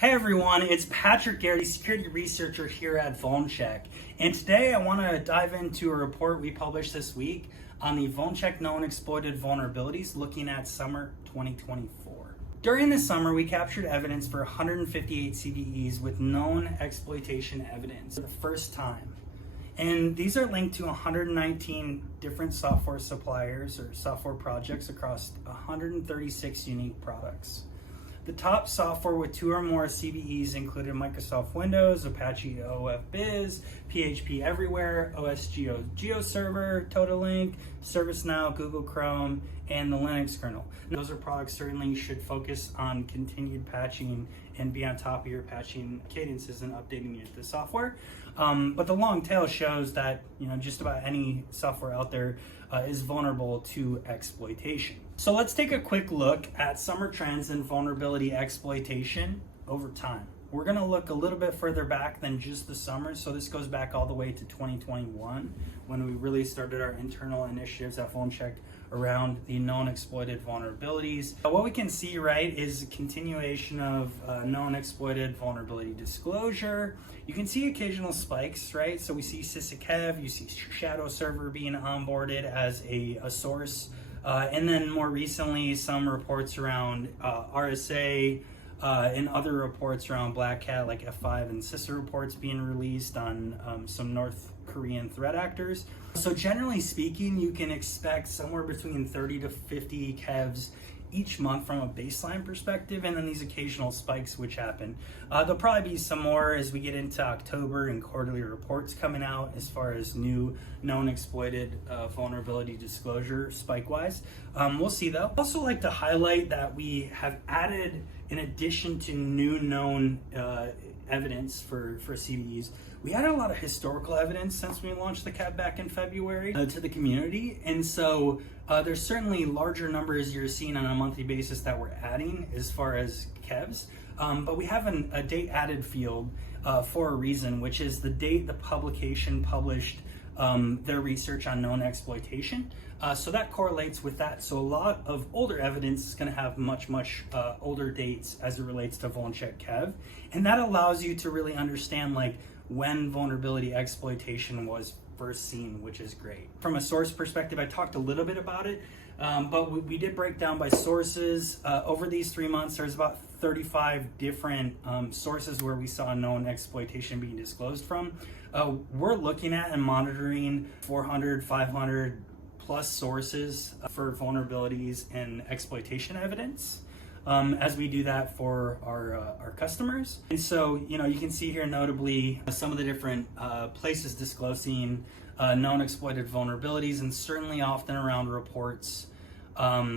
Hey everyone, it's Patrick Garrity, security researcher here at VulnCheck. And today I want to dive into a report we published this week on the VulnCheck known exploited vulnerabilities looking at summer 2024. During the summer, we captured evidence for 158 CVEs with known exploitation evidence for the first time. And these are linked to 119 different software suppliers or software projects across 136 unique products. The top software with 2 or more CVEs included Microsoft Windows, Apache OFBiz, PHP Everywhere, OSGeo GeoServer, Totolink, ServiceNow, Google Chrome, and the Linux kernel. Those are products certainly should focus on continued patching and be on top of your patching cadences and updating the software. But the long tail shows that just about any software out there is vulnerable to exploitation. So let's take a quick look at summer trends in vulnerability exploitation over time. We're going to look a little bit further back than just the summer. So this goes back all the way to 2021 when we really started our internal initiatives at VulnCheck around the known exploited vulnerabilities. What we can see, right, is a continuation of known exploited vulnerability disclosure. You can see occasional spikes, right? So we see SysAkev, you see Shadow Server being onboarded as a source. And then more recently, some reports around RSA and other reports around Black Hat like F5 and CISA reports being released on some North Korean threat actors. So generally speaking, you can expect somewhere between 30 to 50 kevs each month from a baseline perspective, and then these occasional spikes which happen. There'll probably be some more as we get into October and quarterly reports coming out as far as new known exploited vulnerability disclosure spike-wise. We'll see though. I also like to highlight that we have added, in addition to new known evidence for CVEs, we added a lot of historical evidence since we launched the CAB back in February to the community. And so there's certainly larger numbers you're seeing on a monthly basis that we're adding as far as KEVs. But we have a date added field for a reason, which is the date the publication published their research on known exploitation. So that correlates with that. So a lot of older evidence is going to have much older dates as it relates to VulnCheck KEV. And that allows you to really understand when vulnerability exploitation was first seen, which is great. From a source perspective, I talked a little bit about it, but we did break down by sources. Over these 3 months, there's about 35 different sources where we saw known exploitation being disclosed from. We're looking at and monitoring 400, 500 plus sources for vulnerabilities and exploitation evidence. As we do that for our customers. And so, you can see here notably some of the different places disclosing known exploited vulnerabilities, and certainly often around reports.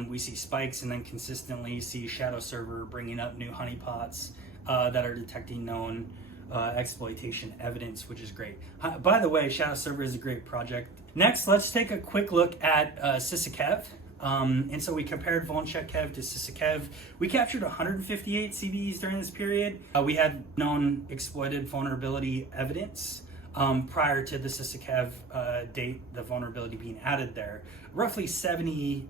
We see spikes and then consistently see Shadow Server bringing up new honeypots that are detecting known exploitation evidence, which is great. By the way, Shadow Server is a great project. Next, let's take a quick look at SysAkev. And so we compared VulnCheck KEV to SysAkev. We captured 158 CVEs during this period. We had known exploited vulnerability evidence prior to the SysAkev date, the vulnerability being added there. Roughly 72%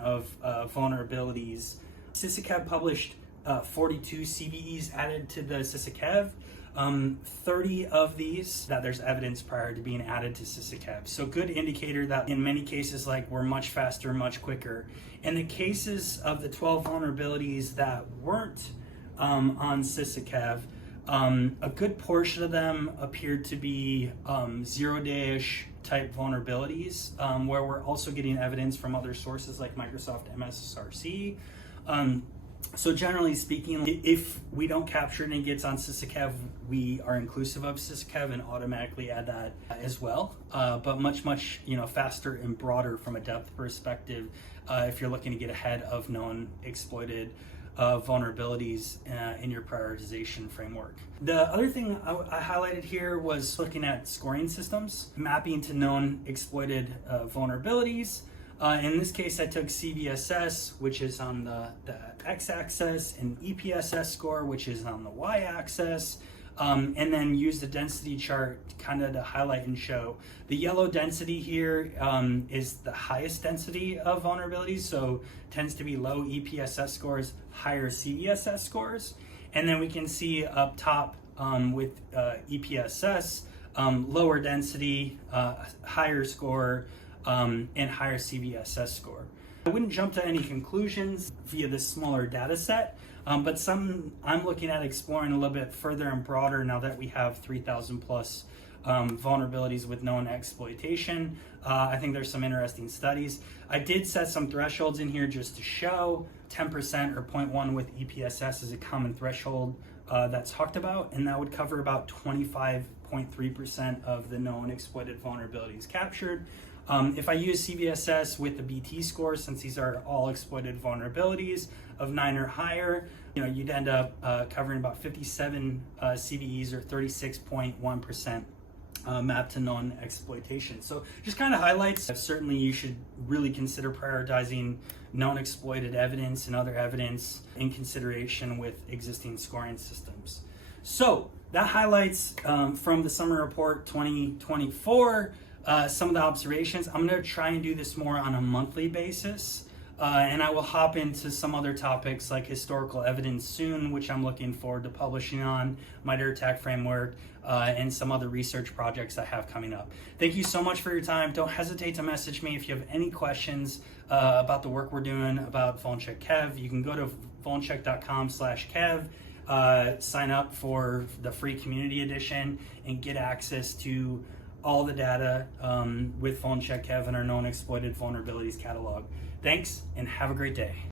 of vulnerabilities. SysAkev published 42 CVEs added to the SysAkev. 30 of these that there's evidence prior to being added to SysAkev. So good indicator that in many cases, we're much faster, much quicker. In the cases of the 12 vulnerabilities that weren't on SysAkev, a good portion of them appeared to be 0-day-ish type vulnerabilities, where we're also getting evidence from other sources like Microsoft MSSRC. So generally speaking, if we don't capture it and it gets on SysAkev, we are inclusive of SysAkev and automatically add that as well. But much faster and broader from a depth perspective if you're looking to get ahead of known exploited vulnerabilities in your prioritization framework. The other thing I highlighted here was looking at scoring systems, mapping to known exploited vulnerabilities. In this case, I took CVSS, which is on the x-axis, and EPSS score, which is on the y-axis, and then use the density chart kind of to highlight and show. The yellow density here is the highest density of vulnerabilities, so tends to be low EPSS scores, higher CVSS scores. And then we can see up top with EPSS, lower density, higher score, and higher CVSS score. I wouldn't jump to any conclusions via this smaller data set, but some I'm looking at exploring a little bit further and broader now that we have 3,000 plus vulnerabilities with known exploitation. I think there's some interesting studies. I did set some thresholds in here just to show 10% or 0.1 with EPSS is a common threshold that's talked about, and that would cover about 25.3% of the known exploited vulnerabilities captured. If I use CVSS with the BT score, since these are all exploited vulnerabilities of 9 or higher, you'd end up covering about 57 CVEs or 36.1%. Mapped to known exploitation. So just kind of highlights, certainly you should really consider prioritizing known exploited evidence and other evidence in consideration with existing scoring systems. So that highlights from the summer report 2024, some of the observations. I'm going to try and do this more on a monthly basis. And I will hop into some other topics like historical evidence soon, which I'm looking forward to publishing on, my DIRTAC framework, and some other research projects I have coming up. Thank you so much for your time. Don't hesitate to message me if you have any questions about the work we're doing about VulnCheck Kev. You can go to vulncheck.com/Kev, sign up for the free community edition, and get access to all the data with VulnCheck Kev and our known exploited vulnerabilities catalog. Thanks, and have a great day.